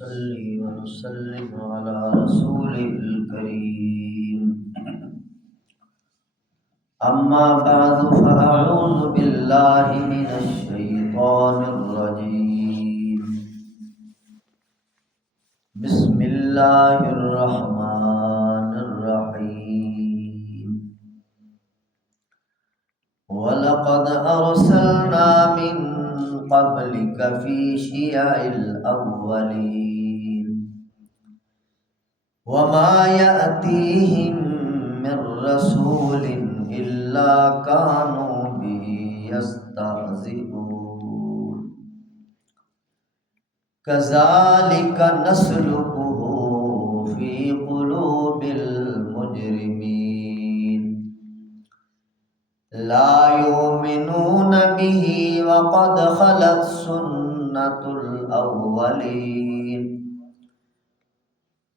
صلی وسلم علی رسول الکریم اما بعد فاعوذ باللہ من الشیطان الرجیم بسم اللہ الرحمن الرحیم وَلَقَدْ أَرْسَلْنَا مِن قَبْلِكَ فِي شِيَعِ الْأَوَّلِينَ وَمَا يَأْتِيهِم مِّن رَّسُولٍ إِلَّا كَانُوا بِهِ يَسْتَهْزِئُونَ كَذَلِكَ نَسْلُكُهُ فِي قُلُوبِ الْمُجْرِمِينَ لا يؤمنون به وقد خلت سنة الأولين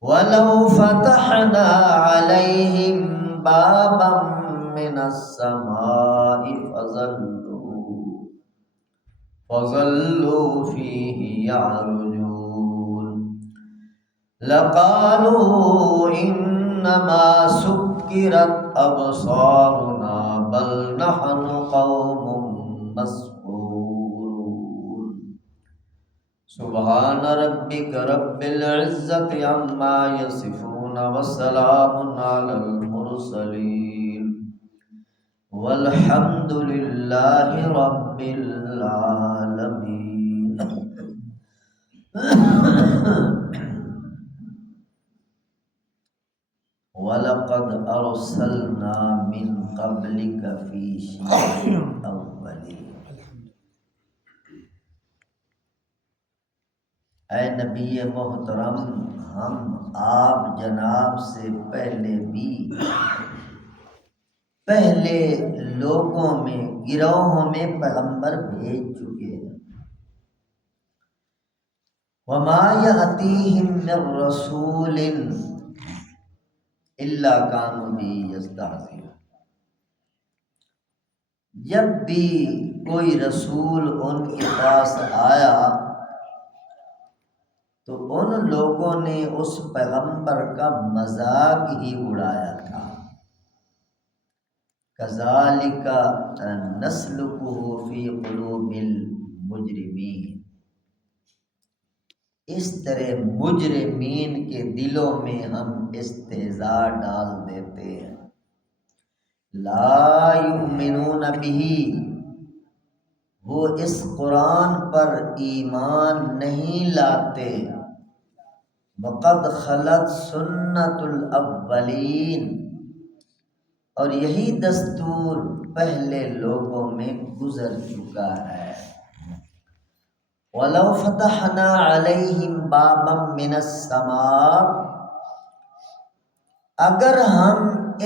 ولو فتحنا عليهم بابا من السماء فظلوا فيه يعرجون لقالوا إنما سكرت أبصارنا بل نحن قوم مسحورون سبحان ربك رب العزة عما يصفون وسلام على المرسلين والحمد لله رب العالمين وَلَقَدْ أَرْسَلْنَا مِن قَبْلِكَ فِي شِيَعِ الْأَوَّلِينَ اے نبی محترم، ہم آپ جناب سے پہلے بھی پہلے لوگوں میں گروہوں میں پیغمبر بھیج چکے ہیں۔ وَمَا يَأْتِيهِم مِّن رَّسُولٍ إِلَّا كَانُوا بِهِ يَسْتَهْزِئُونَ، جب بھی کوئی رسول ان کے پاس آیا تو ان لوگوں نے اس پیغمبر کا مذاق ہی اڑایا تھا۔ كَذَلِكَ نَسْلُكُهُ فِي قُلُوبِ الْمُجْرِمِينَ، اس طرح مجرمین کے دلوں میں ہم استہزاء ڈال دیتے ہیں۔ لا یؤمنون بہ، وہ اس قرآن پر ایمان نہیں لاتے۔ وقد خلت سنت الاولین، اور یہی دستور پہلے لوگوں میں گزر چکا ہے۔ وَلَوْ فَتَحْنَا عَلَيْهِمْ بَابًا مِّنَ السَّمَاءِ، اگر ہم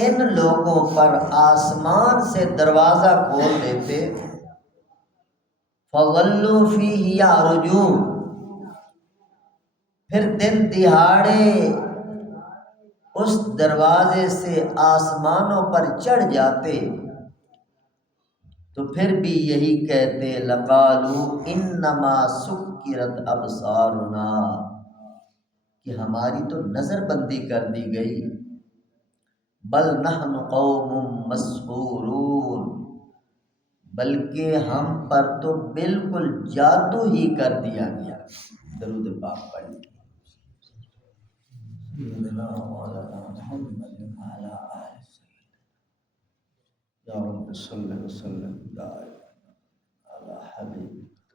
ان لوگوں پر آسمان سے دروازہ کھول دیتے، فَظَلُّوا فِيهِ يَعْرُجُونَ، پھر دن دہاڑے اس دروازے سے آسمانوں پر چڑھ جاتے تو پھر بھی یہی کہتے، لقالوا انما سکرت ابصارنا، کہ ہماری تو نظر بندی کر دی گئی۔ بل نحن قوم مسحورون، بلکہ ہم پر تو بالکل جادو ہی کر دیا گیا۔ درود پاک پڑھیں۔ یا رب صلی وسلم دائما علی حبیبک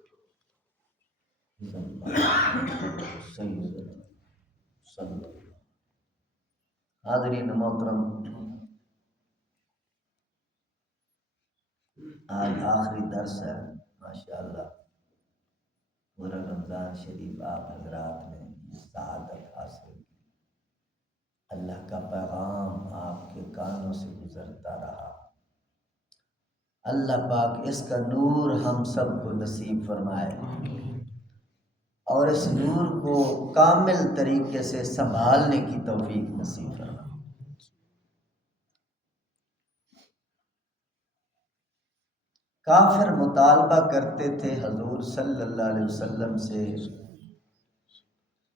سیدنا صلی اللہ۔ حاضرین محترم، آج آخری درس ہے ماشاءاللہ۔ پورا رمضان شریف آپ حضرات نے سعادت حاصل کی، اللہ کا پیغام آپ کے کانوں سے گزرتا رہا۔ اللہ پاک اس کا نور ہم سب کو نصیب فرمائے اور اس نور کو کامل طریقے سے سنبھالنے کی توفیق نصیب فرمائے۔ کافر مطالبہ کرتے تھے حضور صلی اللہ علیہ وسلم سے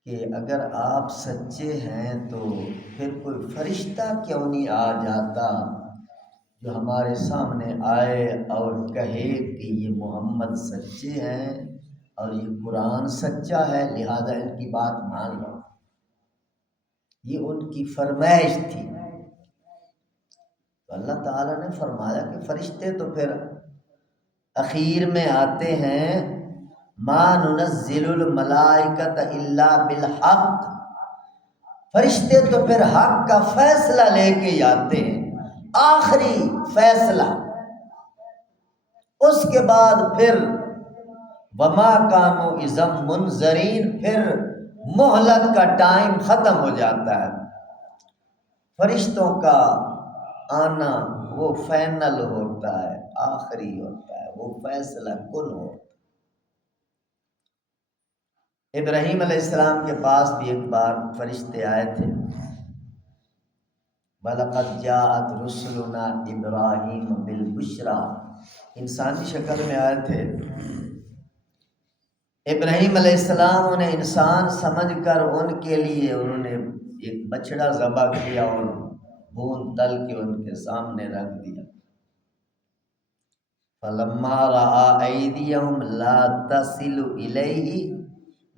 کہ اگر آپ سچے ہیں تو پھر کوئی فرشتہ کیوں نہیں آ جاتا جو ہمارے سامنے آئے اور کہے کہ یہ محمد سچے ہیں اور یہ قرآن سچا ہے، لہذا ان کی بات مان لو۔ یہ ان کی فرمائش تھی۔ تو اللہ تعالیٰ نے فرمایا کہ فرشتے تو پھر اخیر میں آتے ہیں، ما ننزل الملائکۃ الا بالحق، فرشتے تو پھر حق کا فیصلہ لے کے آتے ہیں، آخری فیصلہ۔ اس کے بعد پھر وما کانوا اذا منذرین، پھر مہلت کا ٹائم ختم ہو جاتا ہے۔ فرشتوں کا آنا وہ فائنل ہوتا ہے، آخری ہوتا ہے، وہ فیصلہ کن ہوتا ہے۔ ابراہیم علیہ السلام کے پاس بھی ایک بار فرشتے آئے تھے، وَلَقَدْ جَاءَتْ رُسُلُنَا إِبْرَاهِيمَ بِالْبُشْرَىٰ، انسانی شکل میں آئے تھے۔ ابراہیم علیہ السلام انہیں انسان سمجھ کر ان کے لیے انہوں نے ایک بچڑا ذبح کیا اور بھون تل کے ان کے سامنے رکھ دیا۔ فَلَمَّا رَأَىٰ أَيْدِيَهُمْ لَا تَصِلُ إِلَيْهِ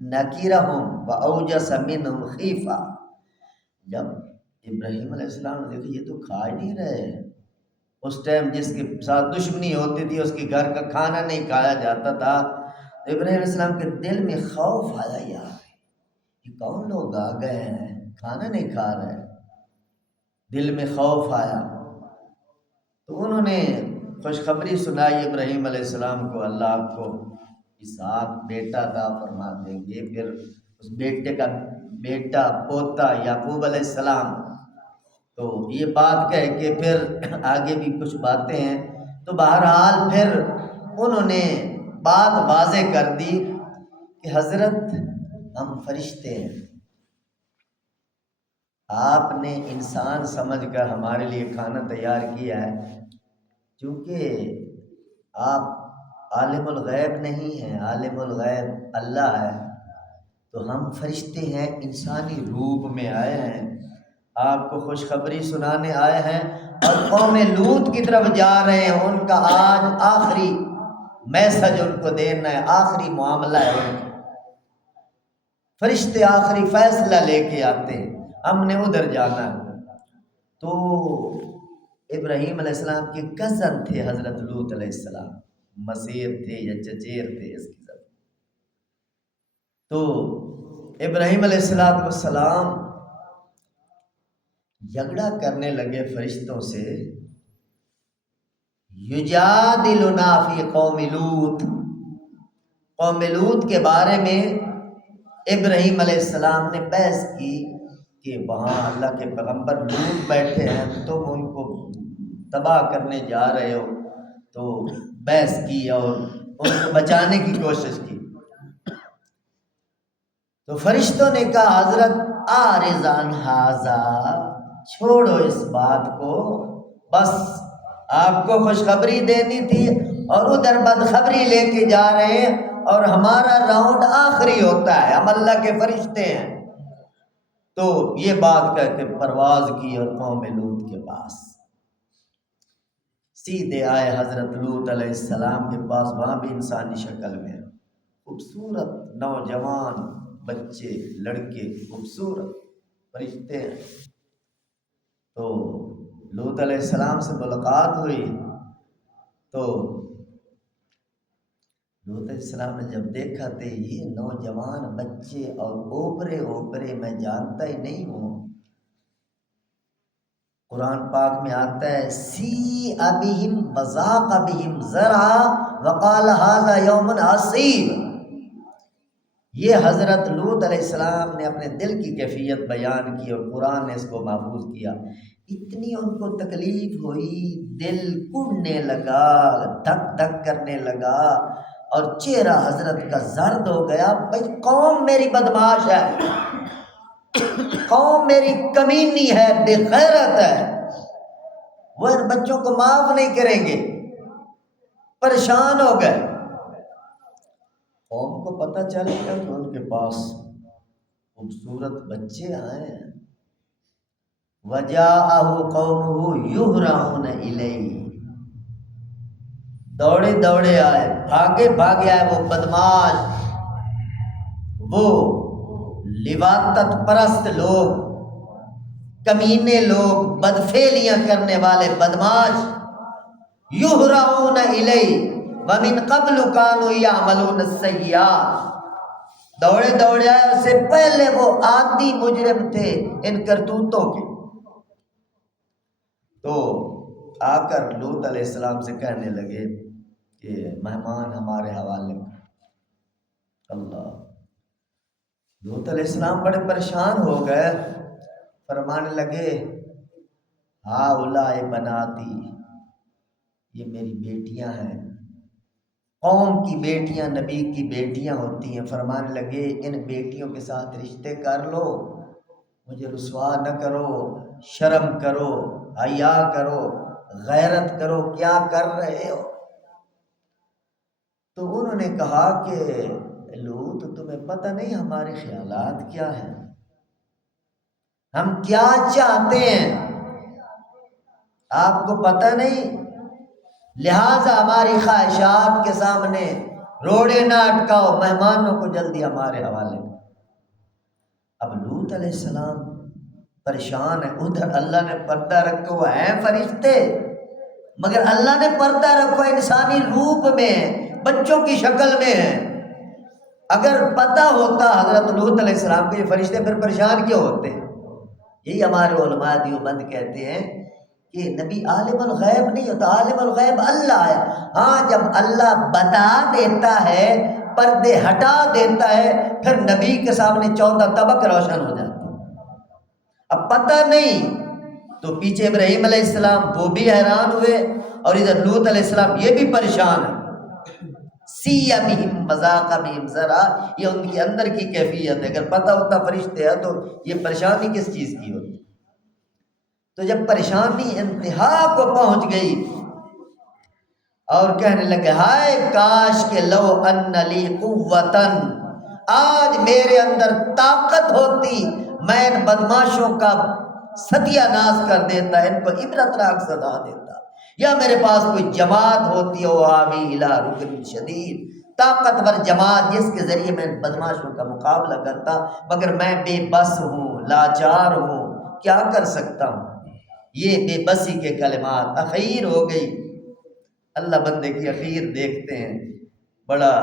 نَكِرَهُمْ وَأَوْجَسَ مِنْهُمْ خِیفَةً، جب ابراہیم علیہ السلام نے دیکھا یہ تو کھا ہی نہیں رہے، اس ٹائم جس کے ساتھ دشمنی ہوتی تھی اس کے گھر کا کھانا نہیں کھایا جاتا تھا، تو ابراہیم علیہ السلام کے دل میں خوف آیا، یار یہ کون لوگ آ گئے ہیں، کھانا نہیں کھا رہے، دل میں خوف آیا۔ تو انہوں نے خوشخبری سنائی ابراہیم علیہ السلام کو، اللہ آپ کو اسحاق بیٹا عطا فرما دیں گے۔ پھر اس بیٹے کا بیٹا پوتا یعقوب علیہ السلام، تو یہ بات کہہ کے پھر آگے بھی کچھ باتیں ہیں۔ تو بہرحال پھر انہوں نے بات واضح کر دی کہ حضرت ہم فرشتے ہیں، آپ نے انسان سمجھ کر ہمارے لیے کھانا تیار کیا ہے، چونکہ آپ عالم الغیب نہیں ہیں، عالم الغیب اللہ ہے، تو ہم فرشتے ہیں، انسانی روپ میں آئے ہیں، آپ کو خوشخبری سنانے آئے ہیں، اور قوم لوط کی طرف جا رہے ہیں، ان کا آج آخری میسج ان کو دینا ہے، آخری معاملہ ہے ان کا۔ فرشتے آخری فیصلہ لے کے آتے ہیں، ہم نے ادھر جانا ہے۔ تو ابراہیم علیہ السلام کے کزن تھے حضرت لوط علیہ السلام، مسیر تھے یا چچیر تھے اس کی طرف۔ تو ابراہیم علیہ السلام جھگڑا کرنے لگے فرشتوں سے، یجادلنا فی قوم لوط، قوم لوط کے بارے میں ابراہیم علیہ السلام نے بحث کی کہ وہاں اللہ کے پیغمبر لوط بیٹھے ہیں، تم ان کو تباہ کرنے جا رہے ہو، تو بحث کی اور ان کو بچانے کی کوشش کی۔ تو فرشتوں نے کہا حضرت اعرض عن ھذا، چھوڑو اس بات کو، بس آپ کو خوشخبری دینی تھی اور ادھر بدخبری لے کے جا رہے ہیں، اور ہمارا راؤنڈ آخری ہوتا ہے، ہم اللہ کے فرشتے ہیں۔ تو یہ بات کہہ کے پرواز کی اور قوم لوط کے پاس سیدھے آئے، حضرت لوط علیہ السلام کے پاس، وہاں بھی انسانی شکل میں خوبصورت نوجوان بچے لڑکے، خوبصورت فرشتے ہیں۔ تو لوط علیہ السلام سے ملاقات ہوئی، تو لوط علیہ السلام نے جب دیکھا تو یہ نوجوان بچے اور اوپرے میں جانتا ہی نہیں ہوں۔ قرآن پاک میں آتا ہے سیء بہم وضاق بہم ذرعا وقال ھذا یوم عصیب، یہ حضرت لوط علیہ السلام نے اپنے دل کی کیفیت بیان کی اور قرآن نے اس کو محفوظ کیا۔ اتنی ان کو تکلیف ہوئی، دل کڑنے لگا، دھک دھک کرنے لگا، اور چہرہ حضرت کا زرد ہو گیا۔ بھئی قوم میری بدماش ہے، قوم میری کمینی ہے، بے غیرت ہے، وہ ان بچوں کو معاف نہیں کریں گے، پریشان ہو گئے۔ قوم کو پتہ چل گیا تو ان کے پاس خوبصورت بچے آئے ہیں. وَجَاءَهُ قَوْمُهُ يُهْرَعُونَ إِلَيْهِ، دوڑے دوڑے آئے، بھاگے بھاگے آئے وہ بدماش، وہ لواطت پرست لوگ، کمینے لوگ، بدفعلیاں کرنے والے بدماش. یہرعون الیہ ومن قبل کانوا یعملون السیئات، دوڑے دوڑے آئے، اس سے پہلے وہ عادی مجرم تھے ان کرتوتوں کے. تو آ کر لوط علیہ السلام سے کہنے لگے کہ مہمان ہمارے حوالے کر. اللہ، لوط علیہ السلام بڑے پریشان ہو گئے، فرمانے لگے ہؤلاء بناتی، یہ میری بیٹیاں ہیں. قوم کی بیٹیاں نبی کی بیٹیاں ہوتی ہیں. فرمانے لگے ان بیٹیوں کے ساتھ رشتے کر لو، مجھے رسوا نہ کرو، شرم کرو، حیا کرو، غیرت کرو، کیا کر رہے ہو؟ تو انہوں نے کہا کہ لوط تمہیں پتہ نہیں ہمارے خیالات کیا ہیں، ہم کیا چاہتے ہیں، آپ کو پتہ نہیں، لہٰذا ہماری خواہشات کے سامنے روڑے نہ اٹکاؤ، مہمانوں کو جلدی ہمارے حوالے کرو. اب لوط علیہ السلام پریشان ہے، ادھر اللہ نے پردہ رکھا ہوا ہے فرشتے، مگر اللہ نے پردہ رکھا انسانی روپ میں، بچوں کی شکل میں ہے. اگر پتہ ہوتا حضرت لوط علیہ السلام کو یہ فرشتے، پھر پریشان کیوں ہوتے؟ یہی ہمارے علماء دیوبند کہتے ہیں کہ نبی عالم الغیب نہیں ہوتا، عالم الغیب اللہ ہے. ہاں جب اللہ بتا دیتا ہے، پردے ہٹا دیتا ہے، پھر نبی کے سامنے 14 طبق روشن ہو جاتے ہیں. اب پتہ نہیں تو پیچھے ابراہیم علیہ السلام وہ بھی حیران ہوئے، اور ادھر لوط علیہ السلام یہ بھی پریشان ہیں. سیّ بہم وضاق بہم ذرا، یہ ان کے اندر کی کیفیت ہے. اگر پتہ ہوتا فرشتے ہیں تو یہ پریشانی کس چیز کی ہوتی؟ تو جب پریشانی انتہا کو پہنچ گئی اور کہنے لگے ہائے کاش کہ لو ان لی قوتن، آج میرے اندر طاقت ہوتی، میں ان بدماشوں کا ستیہ ناش کر دیتا، ان کو عبرتناک سزا دیتا. یا میرے پاس کوئی جماعت ہوتی ہو آوی الی رکن شدید، طاقتور جماعت جس کے ذریعے میں ان بدماشوں کا مقابلہ کرتا، مگر میں بے بس ہوں، لاچار ہوں، کیا کر سکتا ہوں. یہ بے بسی کے کلمات، اخیر ہو گئی. اللہ بندے کی اخیر دیکھتے ہیں، بڑا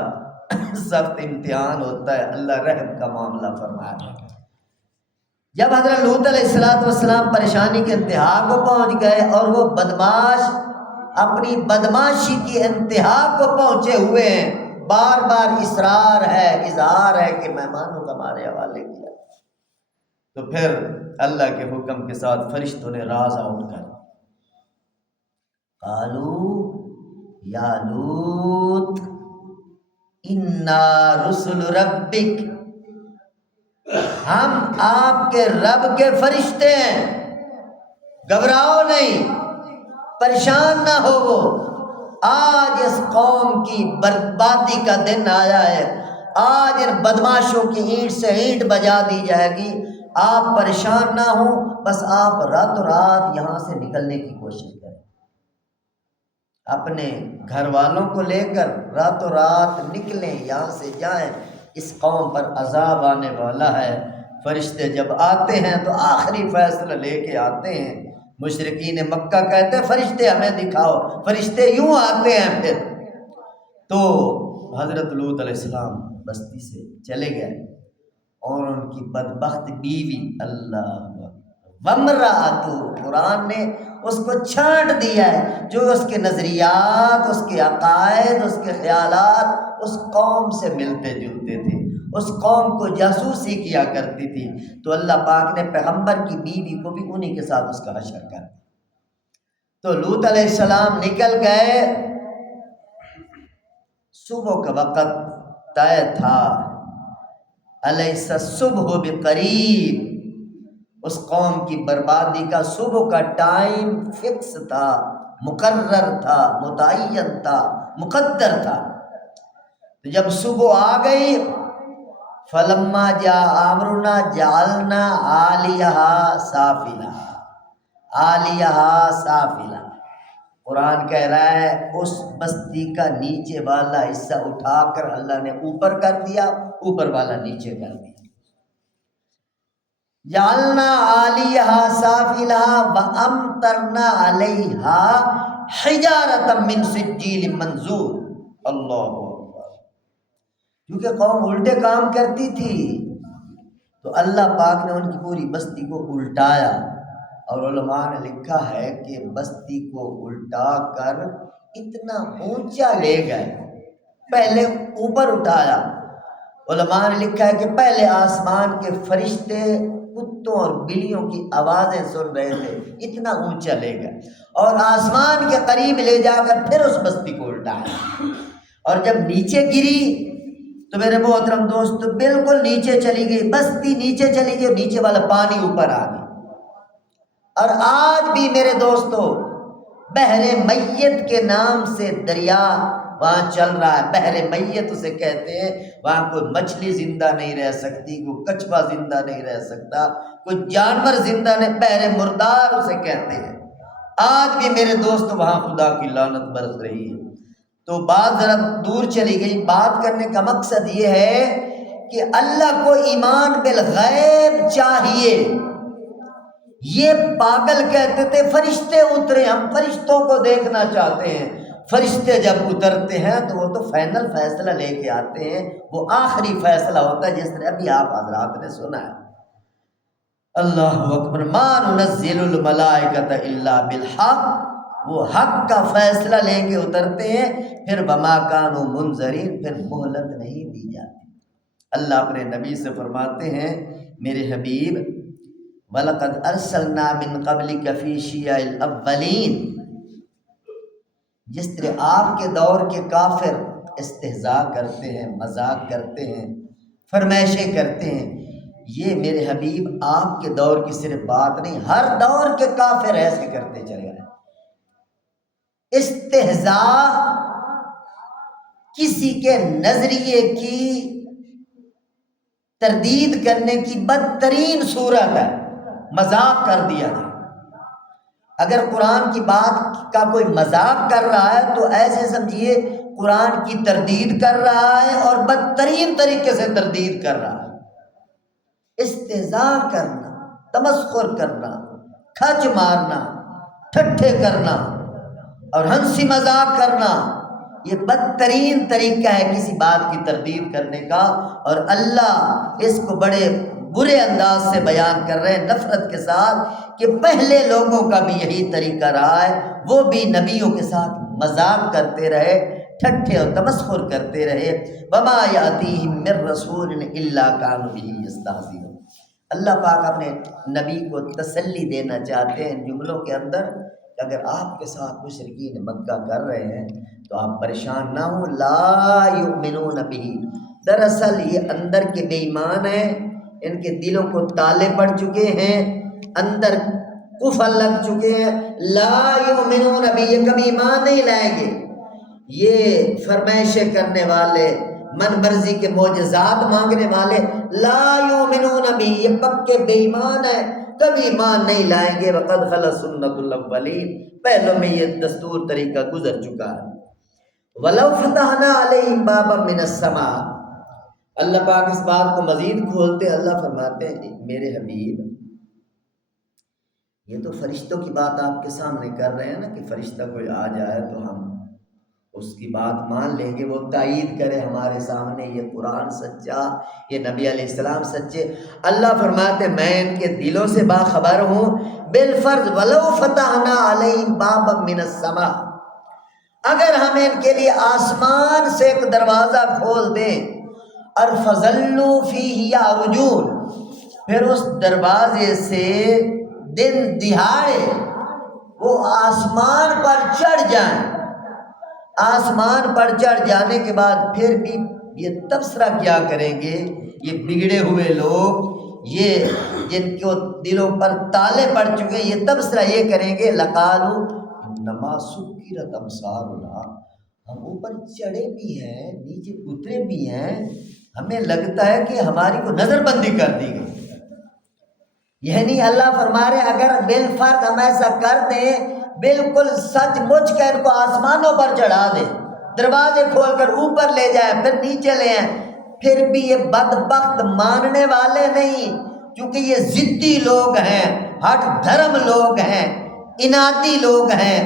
سخت امتحان ہوتا ہے. اللہ رحم کا معاملہ فرمایا. جب حضرت لوط علیہ السلام پریشانی کے انتہا کو پہنچ گئے اور وہ بدماش اپنی بدماشی کی انتہا کو پہنچے ہوئے ہیں، بار بار اصرار ہے، اظہار ہے کہ مہمانوں کا ہمارے حوالے کیا، تو پھر اللہ کے حکم کے ساتھ فرشتوں نے راز آؤٹ کر قالوا یا لوط انا رسل ربک، ہم آپ کے رب کے فرشتے ہیں، گھبراؤ نہیں، پریشان نہ ہو. آج اس قوم کی بربادی کا دن آیا ہے، آج ان بدماشوں کی اینٹ سے اینٹ بجا دی جائے گی. آپ پریشان نہ ہوں، بس آپ راتوں رات یہاں سے نکلنے کی کوشش کریں، اپنے گھر والوں کو لے کر راتوں رات نکلیں، یہاں سے جائیں، اس قوم پر عذاب آنے والا ہے. فرشتے جب آتے ہیں تو آخری فیصلہ لے کے آتے ہیں. مشرکین مکہ کہتے ہیں فرشتے ہمیں دکھاؤ، فرشتے یوں آتے ہیں. پھر تو حضرت لوط علیہ السلام بستی سے چلے گئے، اور ان کی بدبخت بیوی، اللہ وامرأتہ، قرآن نے اس کو چھانٹ دیا ہے، جو اس کے نظریات، اس کے عقائد، اس کے خیالات اس قوم سے ملتے جلتے تھے، اس قوم کو جاسوسی کیا کرتی تھی. تو اللہ پاک نے پیغمبر کی بیوی کو بھی انہی کے ساتھ اس کا حشر کر دیا. تو لوط علیہ السلام نکل گئے، صبح کا وقت طے تھا، الیس الصبح بقریب، اس قوم کی بربادی کا صبح کا ٹائم فکس تھا، مقرر تھا، متعین تھا، مقدر تھا. تو جب صبح آ گئی، فلما جاء امرنا جعلنا عالیہا سافلہ قرآن کہہ رہا ہے اس بستی کا نیچے والا حصہ اٹھا کر اللہ نے اوپر کر دیا، اوپر والا نیچے کر دیا۔ جعلنا عالیہا سافلہ وامطرنا علیہا حجارۃ من سجیل منضود۔ اللہ اکبر۔ کیونکہ قوم الٹے کام کرتی تھی تو اللہ پاک نے ان کی پوری بستی کو الٹایا، اور علماء نے لکھا ہے کہ بستی کو الٹا کر اتنا اونچا لے گئے، پہلے اوپر اٹھایا۔ علماء نے لکھا ہے کہ پہلے آسمان کے فرشتے کتوں اور بلیوں کی آوازیں سن رہے تھے، اتنا اونچا لے گئے، اور آسمان کے قریب لے جا کر پھر اس بستی کو الٹایا، اور جب نیچے گری تو میرے محترم دوست بالکل نیچے چلی گئی، بستی نیچے چلی گئی، نیچے والا پانی اوپر آ گیا۔ اور آج بھی میرے دوستو بحر میت کے نام سے دریا وہاں چل رہا ہے، بحر میت اسے کہتے ہیں، وہاں کوئی مچھلی زندہ نہیں رہ سکتی، کوئی کچھوا زندہ نہیں رہ سکتا، کوئی جانور زندہ نہیں، بحر مردار اسے کہتے ہیں۔ آج بھی میرے دوست وہاں خدا کی لعنت برس رہی ہے۔ تو بات ذرا دور چلی گئی، بات کرنے کا مقصد یہ ہے کہ اللہ کو ایمان بالغیب چاہیے۔ یہ پاگل کہتے تھے فرشتے اترے، ہم فرشتوں کو دیکھنا چاہتے ہیں۔ فرشتے جب اترتے ہیں تو وہ تو فائنل فیصلہ لے کے آتے ہیں، وہ آخری فیصلہ ہوتا ہے، جس طرح ابھی آپ حضرات نے سنا ہے۔ اللہ اکبر۔ ما ننزل الملائکۃ الا بالحق، وہ حق کا فیصلہ لے کے اترتے ہیں، پھر وما کانوا منظرین، پھر مہلت نہیں دی جاتی۔ اللہ اپنے نبی سے فرماتے ہیں میرے حبیب وَلَقَدْ أَرْسَلْنَا مِن قَبْلِكَ فِي شِيَعِ الْأَوَّلِينَ، جس طرح آپ کے دور کے کافر استہزاء کرتے ہیں، مذاق کرتے ہیں، فرمائشیں کرتے ہیں، یہ میرے حبیب آپ کے دور کی صرف بات نہیں، ہر دور کے کافر ایسے کرتے چلے گئے۔ استہزاء کسی کے نظریے کی تردید کرنے کی بدترین صورت ہے، مذاق کر دیا جائے۔ اگر قرآن کی بات کا کوئی مذاق کر رہا ہے تو ایسے سمجھیے قرآن کی تردید کر رہا ہے، اور بدترین طریقے سے تردید کر رہا ہے۔ استہزاء کرنا، تمسخر کرنا، کھچ مارنا، ٹھٹھے کرنا اور ہنسی مذاق کرنا، یہ بدترین طریقہ ہے کسی بات کی تردید کرنے کا، اور اللہ اس کو بڑے برے انداز سے بیان کر رہے ہیں نفرت کے ساتھ کہ پہلے لوگوں کا بھی یہی طریقہ رہا ہے، وہ بھی نبیوں کے ساتھ مذاق کرتے رہے، ٹھٹھے اور تمسخر کرتے رہے۔ وما یاتیہم من رسول الا کانوا بہ یستہزئون۔ اللہ پاک اپنے نبی کو تسلی دینا چاہتے ہیں ان جملوں کے اندر کہ اگر آپ کے ساتھ مشرکین مکہ کر رہے ہیں تو آپ پریشان نہ ہوں، لا یؤمنون بہ، دراصل یہ اندر کے بے ایمان ہیں، ان کے دلوں کو تالے پڑ چکے ہیں، اندر کفر لگ چکے ہیں، لا یؤمنون بہ، یہ کبھی ایمان نہیں لائیں گے۔ یہ فرمائشیں کرنے والے، من مرضی کے معجزات مانگنے والے، لا یؤمنون بہ، یہ پکے بے ایمان ہیں، کبھی ایمان نہیں لائیں گے۔ وقد خلت سنت الاولین، پہلوں میں یہ دستور طریقہ گزر چکا ہے۔ وَلَوْ فَتَحْنَا عَلَيْهِمْ بَابًا مِّنَ السَّمَاءِ، اللہ پاک اس بات کو مزید کھولتے، اللہ فرماتے ہیں میرے حبیب یہ تو فرشتوں کی بات آپ کے سامنے کر رہے ہیں نا، کہ فرشتہ کوئی آ جائے تو ہم اس کی بات مان لیں گے، وہ تائید کرے ہمارے سامنے یہ قرآن سچا، یہ نبی علیہ السلام سچے۔ اللہ فرماتے میں ان کے دلوں سے باخبر ہوں، بالفرض وَلَوْ فَتَحْنَا عَلَيْهِمْ بَابًا مِّنَ السَّمَاءِ، اگر ہم ان کے لیے آسمان سے ایک دروازہ کھول دیں، اور فَظَلُّوا فِيهِ يَعْرُجُونَ، پھر اس دروازے سے دن دہاڑے وہ آسمان پر چڑھ جائیں، آسمان پر چڑھ جانے کے بعد پھر بھی یہ تبصرہ کیا کریں گے، یہ بگڑے ہوئے لوگ، یہ جن کو دلوں پر تالے پڑ چکے، یہ تبصرہ یہ کریں گے لَقَالُوا إِنَّمَا سُكِّرَتْ أَبْصَارُنَا، ہم اوپر چڑھے بھی ہیں، نیچے اترے بھی ہیں، ہمیں لگتا ہے کہ ہماری کو نظر بندی کر دی گئی، یعنی اللہ فرما رہے اگر بالفرض ہم ایسا کر دیں، بالکل سچ مچ کے ان کو آسمانوں پر چڑھا دیں، دروازے کھول کر اوپر لے جائیں پھر نیچے لے آئیں، پھر بھی یہ بدبخت ماننے والے نہیں، کیونکہ یہ ضدی لوگ ہیں، ہٹ دھرم لوگ ہیں، انادی لوگ ہیں،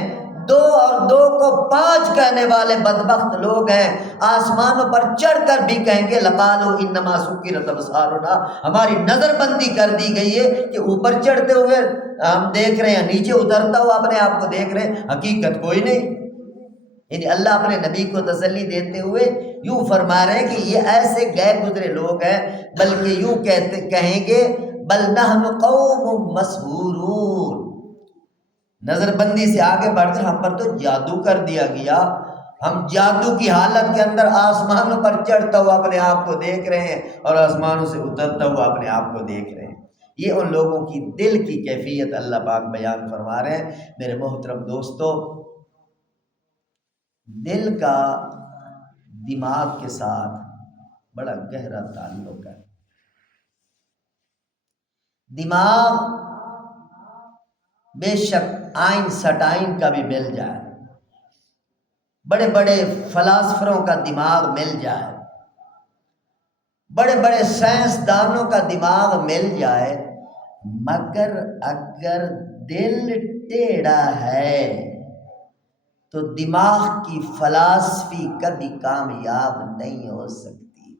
دو اور دو کو پانچ کہنے والے بدبخت لوگ ہیں، آسمانوں پر چڑھ کر بھی کہیں گے لقالوا انما سکرت ابصارنا، ہماری نظر بندی کر دی گئی ہے کہ اوپر چڑھتے ہوئے ہم دیکھ رہے ہیں، نیچے اترتا ہوا اپنے آپ کو دیکھ رہے ہیں، حقیقت کوئی نہیں۔ یعنی اللہ اپنے نبی کو تسلی دیتے ہوئے یوں فرما رہے ہیں کہ یہ ایسے غیر گزرے لوگ ہیں، بلکہ یوں کہیں گے بل نحن قوم مسحورون، نظر بندی سے آگے بڑھ کر ہم پر تو جادو کر دیا گیا، ہم جادو کی حالت کے اندر آسمانوں پر چڑھتا ہوا اپنے آپ کو دیکھ رہے ہیں اور آسمانوں سے اترتا ہوا اپنے آپ کو دیکھ رہے ہیں۔ یہ ان لوگوں کی دل کی کیفیت اللہ پاک بیان فرما رہے ہیں۔ میرے محترم دوستو، دل کا دماغ کے ساتھ بڑا گہرا تعلق ہے۔ دماغ بے شک آئنسٹائن کا بھی مل جائے، بڑے بڑے فلاسفروں کا دماغ مل جائے، بڑے بڑے سائنسدانوں کا دماغ مل جائے، مگر اگر دل ٹیڑھا ہے تو دماغ کی فلاسفی کبھی کامیاب نہیں ہو سکتی۔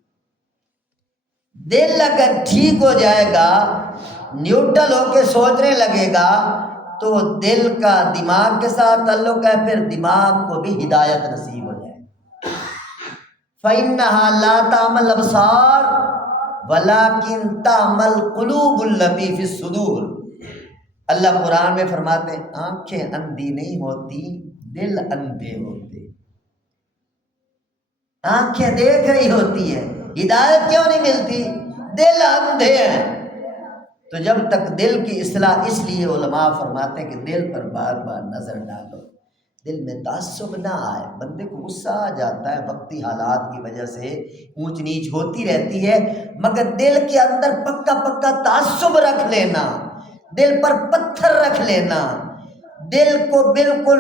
دل اگر ٹھیک ہو جائے گا، نیوٹرل ہو کے سوچنے لگے گا، تو دل کا دماغ کے ساتھ تعلق ہے، پھر دماغ کو بھی ہدایت نصیب ہو جائے۔ فَإِنَّهَا لَا تَعْمَى الْأَبْصَارُ وَلَكِنْ تَعْمَى الْقُلُوبُ الَّتِي فِي الصُّدُورِ، اللہ قرآن میں فرماتے ہیں آنکھیں اندھی نہیں ہوتی، دل اندھے ہوتے۔ آنکھیں دیکھ رہی ہوتی ہیں، ہدایت کیوں نہیں ملتی؟ دل اندھے ہیں۔ تو جب تک دل کی اصلاح، اس لیے علماء فرماتے ہیں کہ دل پر بار بار نظر ڈالو، دل میں تعصب نہ آئے۔ بندے کو غصہ آ جاتا ہے، وقتی حالات کی وجہ سے اونچ نیچ ہوتی رہتی ہے، مگر دل کے اندر پکا پکا تعصب رکھ لینا، دل پر پتھر رکھ لینا، دل کو بالکل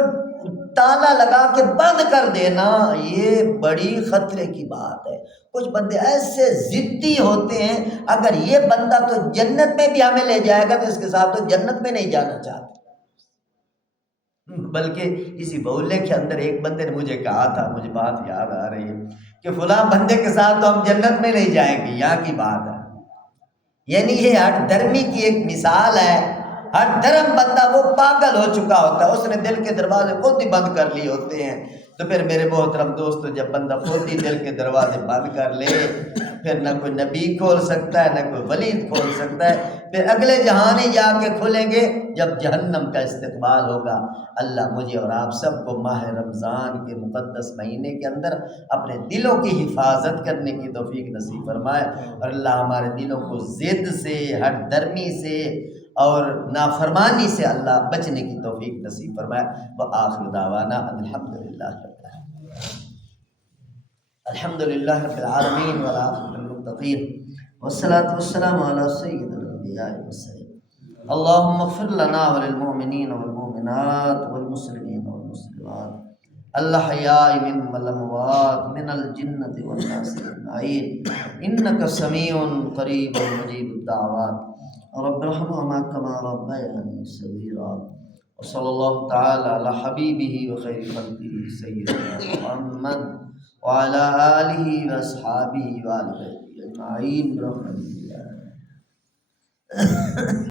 تالا لگا کے بند کر دینا، یہ بڑی خطرے کی بات ہے۔ کچھ بندے ایسے ضدی ہوتے ہیں، اگر یہ بندہ تو جنت میں بھی ہمیں لے جائے گا تو اس کے ساتھ تو جنت میں نہیں جانا چاہتے۔ بلکہ اسی بولے کے اندر ایک بندے نے مجھے کہا تھا، مجھے بات یاد آ رہی ہے کہ فلاں بندے کے ساتھ تو ہم جنت میں نہیں جائیں گے، یہاں کی بات ہے۔ یعنی یہ ہٹ دھرمی کی ایک مثال ہے۔ ہر دھرم بندہ وہ پاگل ہو چکا ہوتا ہے، اس نے دل کے دروازے خود ہی بند کر لیے ہوتے ہیں۔ تو پھر میرے محترم دوستو، جب بندہ خود ہی دل کے دروازے بند کر لے، پھر نہ کوئی نبی کھول سکتا ہے، نہ کوئی ولی کھول سکتا ہے۔ پھر اگلے جہان ہی جا کے کھلیں گے جب جہنم کا استقبال ہوگا۔ اللہ مجھے اور آپ سب کو ماہ رمضان کے مقدس مہینے کے اندر اپنے دلوں کی حفاظت کرنے کی توفیق نصیب فرمائے، اور اللہ ہمارے دلوں کو ضد سے، ہر درمی سے اور نافرمانی سے اللہ بچنے کی توفیق نصیب فرمائے۔ وآخر دعوانا الحمدللہ رب العالمین والعاقبۃ للمتقین، والصلاة والسلام علی سید الانبیاء والمرسلین۔ اللہم اغفر لنا وللمؤمنین والمؤمنات والمسلمین والمسلمات الاحیاء منهم والاموات من الجنۃ والناس اجمعین، انک سمیع قریب مجیب الدعوات، رب ارحمهما كما ربياني صغيرا۔ وصلی اللہ تعالی علی حبیبہ وخیر خلقہ سیدنا محمد وعلی آلہ واصحابہ وآل بیتہ اجمعین برحمتک۔